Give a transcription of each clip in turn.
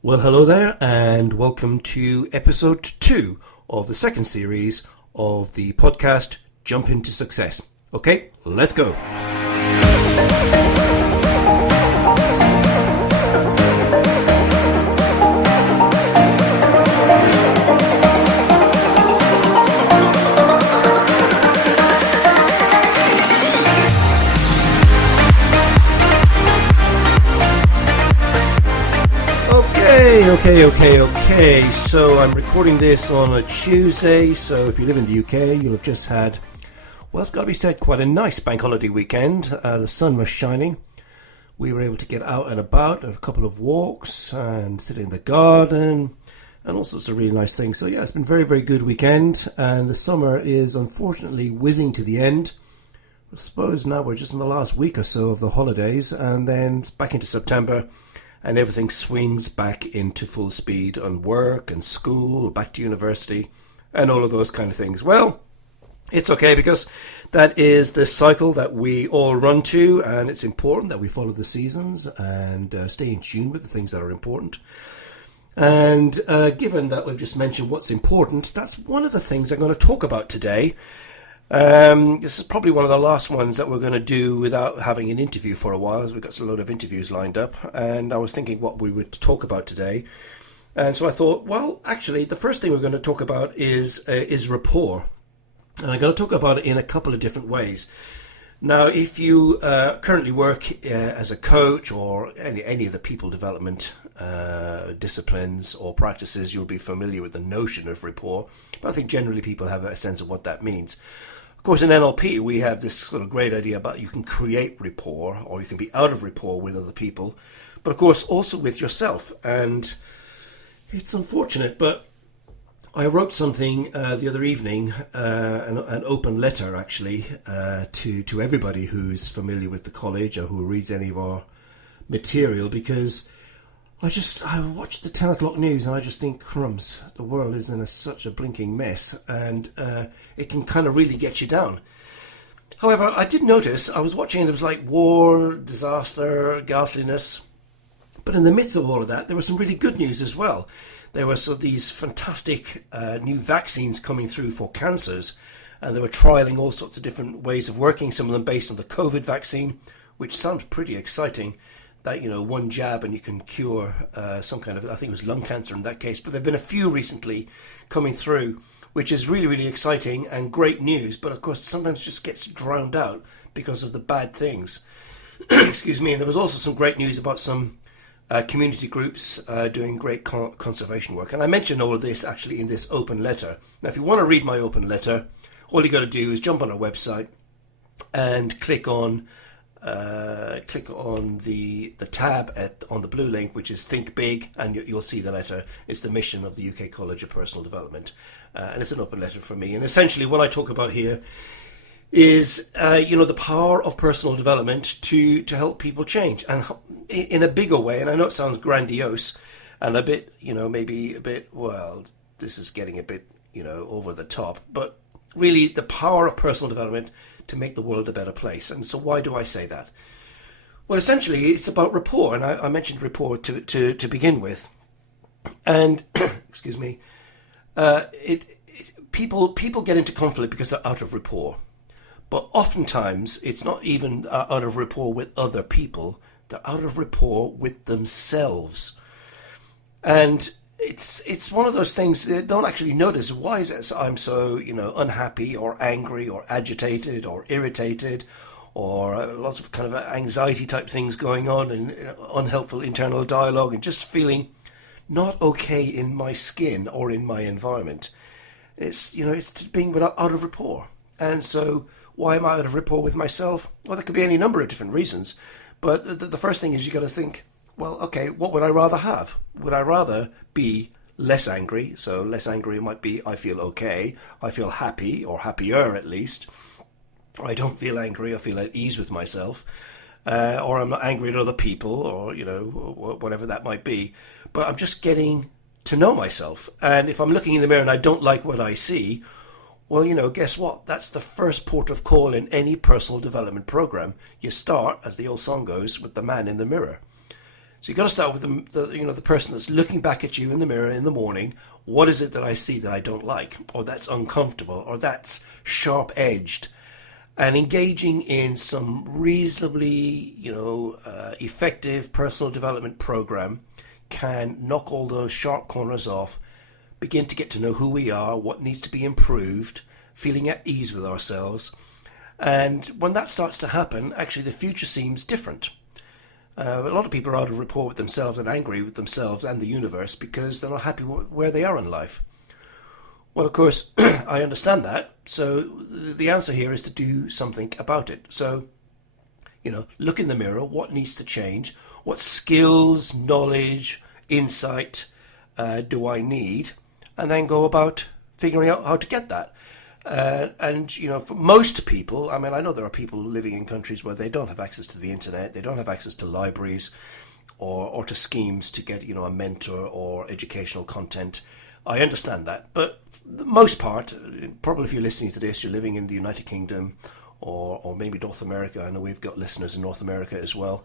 Well, hello there, and welcome to episode 2 of the second series of the podcast Jump Into Success. Okay, let's go. Okay. So I'm recording this on a Tuesday. So if you live in the UK, you'll have just had, well, it's got to be said, quite a nice bank holiday weekend. The sun was shining. We were able to get out and about, a couple of walks and sit in the garden and all sorts of really nice things. So yeah, it's been a very, very good weekend. And the summer is unfortunately whizzing to the end. I suppose now we're just in the last week or so of the holidays, and then back into September. And everything swings back into full speed on work and school, back to university, and all of those kind of things. Well, it's okay because that is the cycle that we all run to, and it's important that we follow the seasons and stay in tune with the things that are important. And given that we've just mentioned what's important, that's one of the things I'm going to talk about today. This is probably one of the last ones that we're going to do without having an interview for a while, as we've got a load of interviews lined up, and I was thinking what we would talk about today. And so I thought, well, actually, the first thing we're going to talk about is rapport. And I'm going to talk about it in a couple of different ways. Now, if you currently work as a coach or any of the people development disciplines or practices, you'll be familiar with the notion of rapport. But I think generally people have a sense of what that means. Of course, in NLP, we have this sort of great idea about you can create rapport or you can be out of rapport with other people, but of course also with yourself. And it's unfortunate, but I wrote something the other evening, an open letter actually, to everybody who's familiar with the college or who reads any of our material, because I watch the 10 o'clock news and I just think, crumbs, the world is in such a blinking mess, and it can kind of really get you down. However, I did notice, I was watching, there was like war, disaster, ghastliness, but in the midst of all of that, there was some really good news as well. There were these fantastic new vaccines coming through for cancers, and they were trialling all sorts of different ways of working, some of them based on the COVID vaccine, which sounds pretty exciting. That, one jab and you can cure some kind of, I think it was lung cancer in that case. But there have been a few recently coming through, which is really, really exciting and great news. But of course, sometimes just gets drowned out because of the bad things. Excuse me. And there was also some great news about some community groups doing great conservation work. And I mentioned all of this actually in this open letter. Now, if you want to read my open letter, all you got to do is jump on our website and click on the tab on the blue link, which is Think Big, and you'll see the letter. It's the mission of the UK College of Personal Development, and it's an open letter from me. And essentially what I talk about here is the power of personal development to help people change, and in a bigger way. And I know it sounds grandiose and a bit, maybe a bit, well, this is getting a bit, over the top, but really the power of personal development to make the world a better place. And so why do I say that? Well, essentially, it's about rapport, and I mentioned rapport to begin with. And, excuse me, people get into conflict because they're out of rapport. But oftentimes, it's not even out of rapport with other people. They're out of rapport with themselves. And it's one of those things that don't actually notice. Why is it I'm so unhappy or angry or agitated or irritated, or lots of kind of anxiety type things going on, and unhelpful internal dialogue, and just feeling not okay in my skin or in my environment. It's being out of rapport. And so why am I out of rapport with myself? Well, there could be any number of different reasons, but the first thing is you got to think, well, okay, what would I rather have? Would I rather be less angry? So less angry might be I feel okay, I feel happy, or happier at least. I don't feel angry, I feel at ease with myself. Or I'm not angry at other people, or, whatever that might be. But I'm just getting to know myself. And if I'm looking in the mirror and I don't like what I see, well, guess what? That's the first port of call in any personal development program. You start, as the old song goes, with the man in the mirror. So you've got to start with the person that's looking back at you in the mirror in the morning. What is it that I see that I don't like, or that's uncomfortable, or that's sharp-edged? And engaging in some reasonably, effective personal development program can knock all those sharp corners off, begin to get to know who we are, what needs to be improved, feeling at ease with ourselves. And when that starts to happen, actually the future seems different. A lot of people are out of rapport with themselves and angry with themselves and the universe because they're not happy where they are in life. Well, of course, I understand that. So the answer here is to do something about it. So, look in the mirror. What needs to change? What skills, knowledge, insight do I need? And then go about figuring out how to get that. For most people, I know there are people living in countries where they don't have access to the internet, they don't have access to libraries or to schemes to get, a mentor or educational content. I understand that. But for the most part, probably if you're listening to this, you're living in the United Kingdom or maybe North America. I know we've got listeners in North America as well.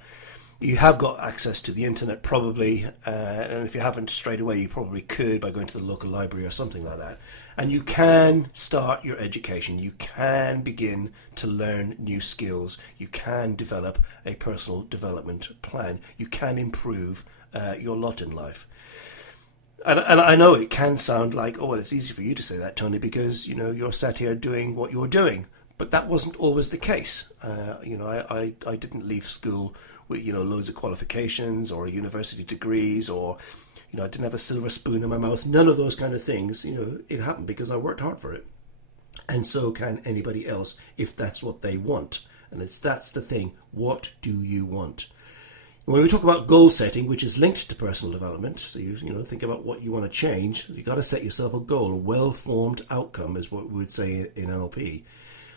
You have got access to the internet probably, and if you haven't straight away, you probably could by going to the local library or something like that. And you can start your education. You can begin to learn new skills. You can develop a personal development plan. You can improve your lot in life. And I know it can sound like, oh, well, it's easy for you to say that, Tony, because, you're sat here doing what you're doing. But that wasn't always the case. I didn't leave school with, loads of qualifications or university degrees or, I didn't have a silver spoon in my mouth. None of those kind of things. It happened because I worked hard for it. And so can anybody else if that's what they want. And that's the thing. What do you want? When we talk about goal setting, which is linked to personal development, so you think about what you want to change, you've got to set yourself a goal. A well-formed outcome is what we would say in NLP.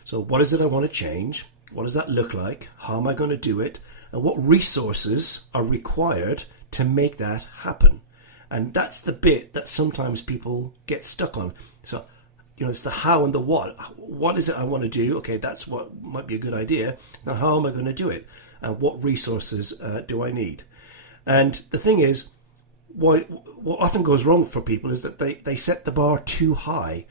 So what is it I want to change? What does that look like? How am I going to do it? And what resources are required to make that happen? And that's the bit that sometimes people get stuck on. So, it's the how and the what. What is it I want to do? Okay, that's what might be a good idea. Now, how am I going to do it? And what resources do I need? And the thing is, what often goes wrong for people is that they set the bar too high.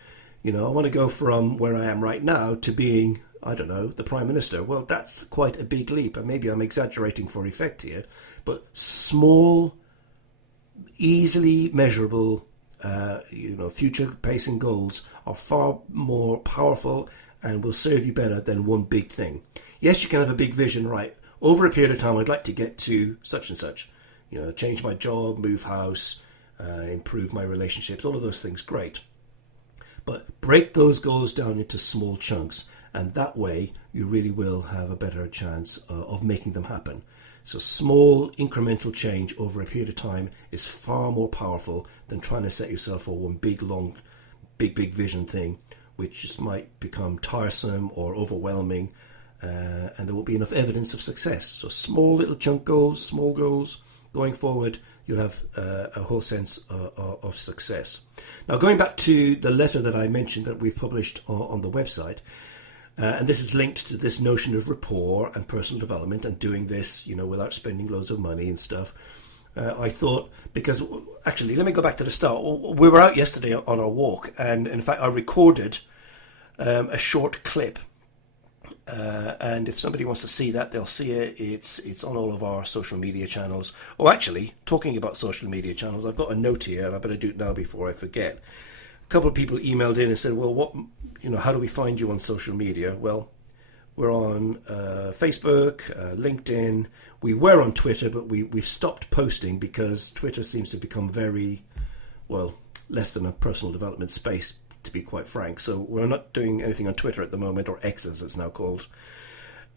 I want to go from where I am right now to being, I don't know, the Prime Minister. Well, that's quite a big leap, and maybe I'm exaggerating for effect here. But small, easily measurable, future-pacing goals are far more powerful and will serve you better than one big thing. Yes, you can have a big vision, right? Over a period of time, I'd like to get to such and such. Change my job, move house, improve my relationships, all of those things, great. But break those goals down into small chunks, and that way you really will have a better chance of making them happen. So small incremental change over a period of time is far more powerful than trying to set yourself for one big, long, big vision thing, which just might become tiresome or overwhelming, and there won't be enough evidence of success. So small little chunk goals, small goals, going forward, you'll have a whole sense of success. Now, going back to the letter that I mentioned that we've published on the website, and this is linked to this notion of rapport and personal development and doing this, without spending loads of money and stuff. I thought, because actually, let me go back to the start. We were out yesterday on our walk, and in fact, I recorded a short clip. And if somebody wants to see that, they'll see it. It's on all of our social media channels. Oh, actually, talking about social media channels, I've got a note here, and I better do it now before I forget. A couple of people emailed in and said, well, how do we find you on social media? Well, we're on Facebook, LinkedIn. We were on Twitter, but we've stopped posting because Twitter seems to become very, less than a personal development space, to be quite frank. So we're not doing anything on Twitter at the moment, or X as it's now called.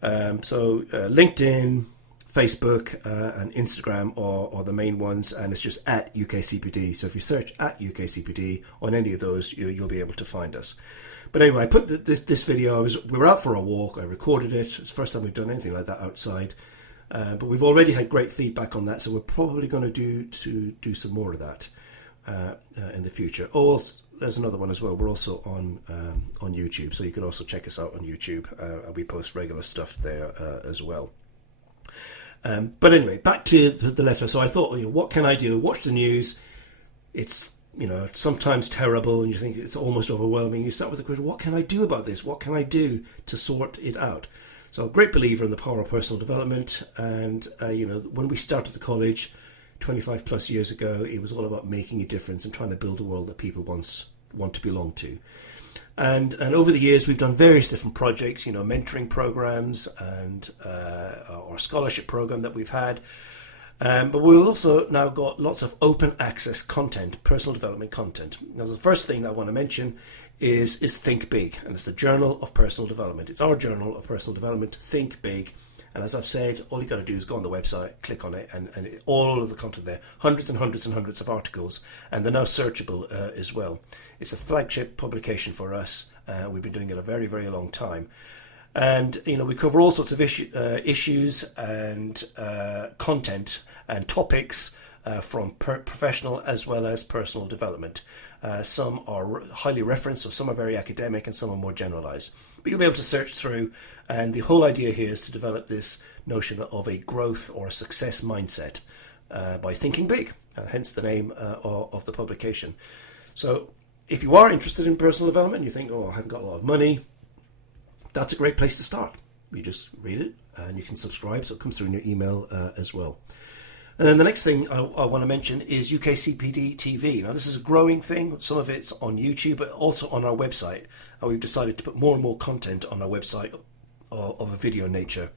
So LinkedIn, Facebook and Instagram are the main ones, and it's just at UKCPD. So if you search at UKCPD on any of those, you'll be able to find us. But anyway, I put this video, we were out for a walk, I recorded it. It's the first time we've done anything like that outside. But we've already had great feedback on that, so we're probably going to do some more of that in the future. Oh, there's another one as well. We're also on YouTube, so you can also check us out on YouTube. And we post regular stuff there as well. But anyway, back to the letter. So I thought, what can I do? Watch the news. It's, sometimes terrible and you think it's almost overwhelming. You start with the question, what can I do about this? What can I do to sort it out? So I'm a great believer in the power of personal development. And, when we started the college 25 plus years ago, it was all about making a difference and trying to build a world that people want to belong to. And over the years, we've done various different projects, mentoring programs and our scholarship program that we've had. But we've also now got lots of open access content, personal development content. Now, the first thing I want to mention is Think Big, and it's the Journal of Personal Development. It's our Journal of Personal Development, Think Big. And as I've said, all you've got to do is go on the website, click on it, and all of the content there, hundreds and hundreds and hundreds of articles, and they're now searchable as well. It's a flagship publication for us. We've been doing it a very, very long time. And, we cover all sorts of issues and content and topics from professional as well as personal development. Some are highly referenced, so some are very academic and some are more generalized. But you'll be able to search through, and the whole idea here is to develop this notion of a growth or a success mindset by thinking big, hence the name of the publication. So if you are interested in personal development, you think, I haven't got a lot of money, that's a great place to start. You just read it and you can subscribe, so it comes through in your email as well. And then the next thing I want to mention is UKCPD-TV. Now, this is a growing thing. Some of it's on YouTube, but also on our website. And we've decided to put more and more content on our website of a video nature.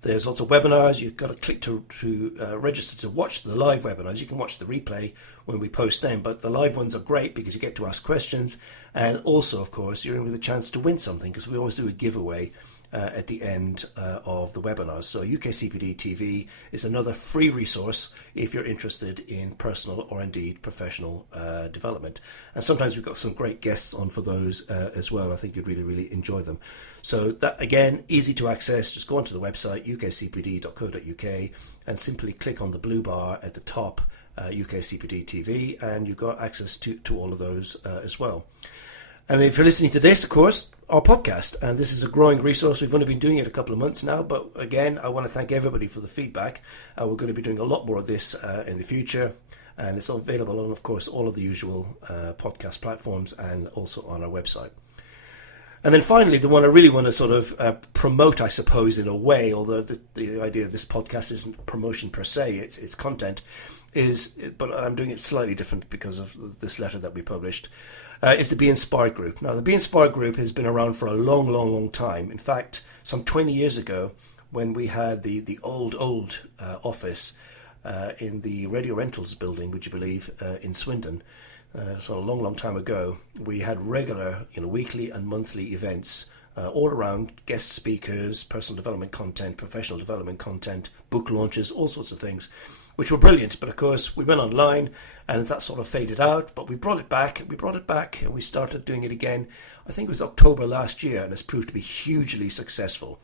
There's lots of webinars. You've got to click to register to watch the live webinars. You can watch the replay when we post them, but the live ones are great because you get to ask questions. And also, of course, you're in with a chance to win something because we always do a giveaway at the end of the webinars. So UKCPD-TV is another free resource if you're interested in personal or indeed professional development. And sometimes we've got some great guests on for those as well. I think you'd really, really enjoy them. So that, again, easy to access. Just go onto the website, ukcpd.co.uk, and simply click on the blue bar at the top, UKCPD-TV, and you've got access to all of those as well. And if you're listening to this, of course, our podcast, and this is a growing resource. We've only been doing it a couple of months now, but again, I want to thank everybody for the feedback. We're going to be doing a lot more of this in the future, and it's available on, of course, all of the usual podcast platforms and also on our website. And then finally, the one I really want to sort of promote, I suppose, in a way, although the idea of this podcast isn't promotion per se, it's content, but I'm doing it slightly different because of this letter that we published, is the Be Inspired group. Now, the Be Inspired group has been around for a long, long, long time. In fact, some 20 years ago, when we had the old office in the Radio Rentals building, would you believe, in Swindon, so a long, long time ago, we had regular, weekly and monthly events all around, guest speakers, personal development content, professional development content, book launches, all sorts of things, which were brilliant. But of course, we went online and that sort of faded out, but we brought it back and we started doing it again. I think it was October last year, and it's proved to be hugely successful.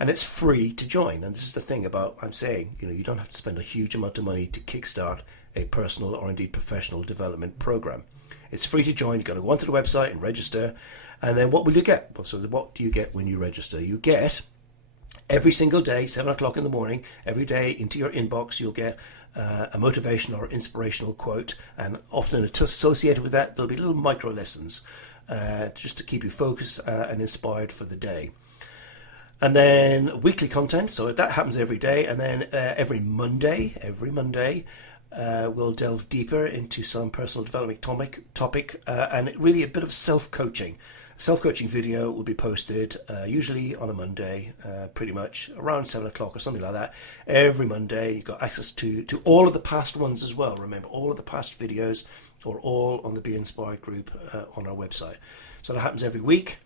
And it's free to join. And this is the thing about, I'm saying, you don't have to spend a huge amount of money to kickstart a personal or indeed professional development program. It's free to join. You've got to go onto the website and register. And then what will you get? So what do you get when you register? You get every single day, 7 o'clock in the morning, every day into your inbox, you'll get a motivational or inspirational quote. And often associated with that, there'll be little micro lessons just to keep you focused and inspired for the day. And then weekly content, so that happens every day. And then every Monday, we'll delve deeper into some personal development topic and really a bit of self-coaching. Self-coaching video will be posted usually on a Monday, pretty much around 7 o'clock or something like that. Every Monday, you've got access to all of the past ones as well. Remember, all of the past videos are all on the Be Inspired group on our website. So that happens every week.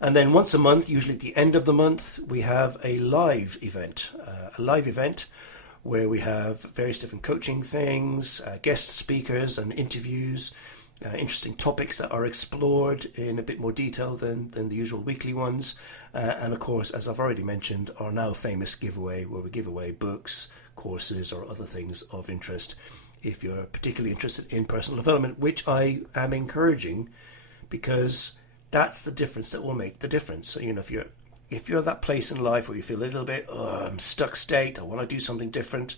And then once a month, usually at the end of the month, we have a live event. Where we have various different coaching things, guest speakers and interviews, interesting topics that are explored in a bit more detail than the usual weekly ones. And of course, as I've already mentioned, our now famous giveaway, where we give away books, courses or other things of interest if you're particularly interested in personal development, which I am encouraging because that's the difference that will make the difference. So, if if you're at that place in life where you feel a little bit, oh, I'm stuck state, I want to do something different,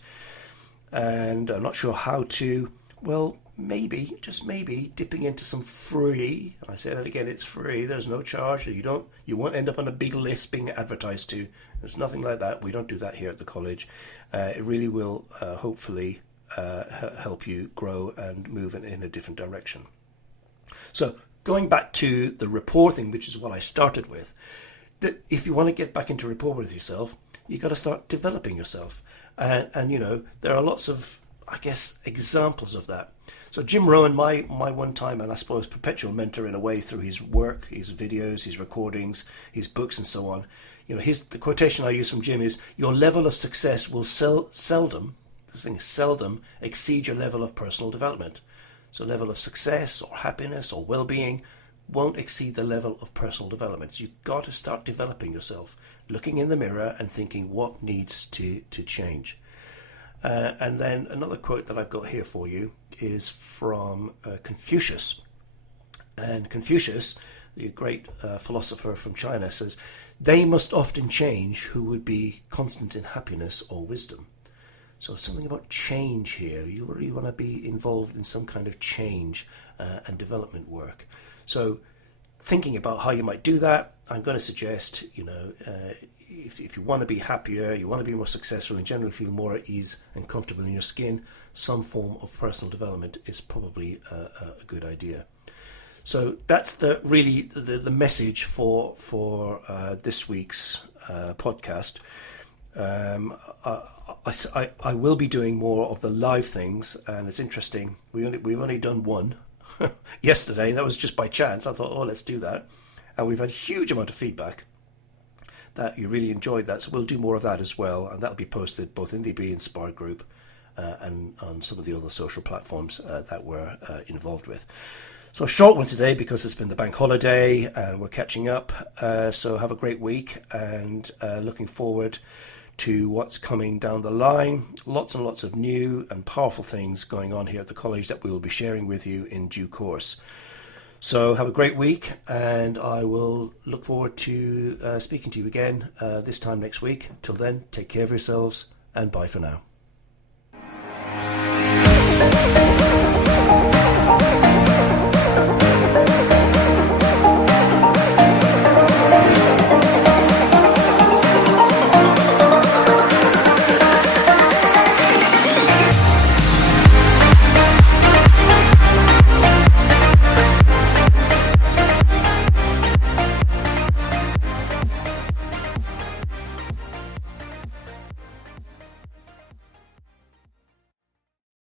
and I'm not sure how to, well, maybe, just maybe, dipping into some free, I say that again, it's free, there's no charge, you won't end up on a big list being advertised to. There's nothing like that. We don't do that here at the college. It really will hopefully help you grow and move in a different direction. So going back to the rapport thing, which is what I started with, that if you want to get back into rapport with yourself, you got to start developing yourself. And you know, there are lots of, I guess, examples of that. So Jim Rohn, my one time, and I suppose perpetual mentor in a way through his work, his videos, his recordings, his books and so on. You know, the quotation I use from Jim is, your level of success will seldom exceed your level of personal development. So level of success or happiness or well-being won't exceed the level of personal development. So you've got to start developing yourself, looking in the mirror and thinking what needs to change. And then another quote that I've got here for you is from Confucius. And Confucius, the great philosopher from China, says, they must often change who would be constant in happiness or wisdom. So something about change here. You really want to be involved in some kind of change and development work. So thinking about how you might do that, I'm going to suggest, you know, if you want to be happier, you want to be more successful and generally feel more at ease and comfortable in your skin, some form of personal development is probably a good idea. So that's the message for this week's podcast. I will be doing more of the live things, and it's interesting. We've only done one yesterday, and that was just by chance. I thought, oh, let's do that, and we've had a huge amount of feedback that you really enjoyed that. So we'll do more of that as well, and that'll be posted both in the Be Inspired group and on some of the other social platforms that we're involved with. So a short one today because it's been the bank holiday and we're catching up. So have a great week and looking forward to what's coming down the line. Lots and lots of new and powerful things going on here at the college that we will be sharing with you in due course. So have a great week, and I will look forward to speaking to you again this time next week. Till then, take care of yourselves and bye for now.